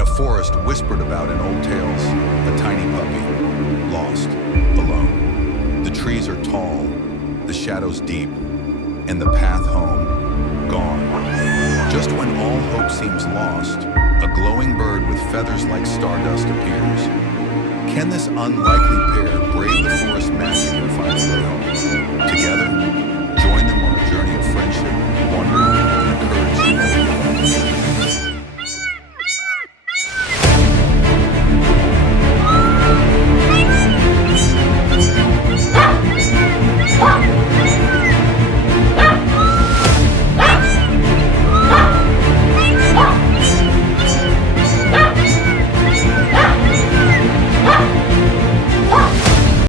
In a forest whispered about in old tales, a tiny puppy, lost, alone. The trees are tall, the shadows deep, and the path home, gone. Just when all hope seems lost, a glowing bird with feathers like stardust appears. Can this unlikely pair brave the forest magic and find a way home? Together, join them on a journey of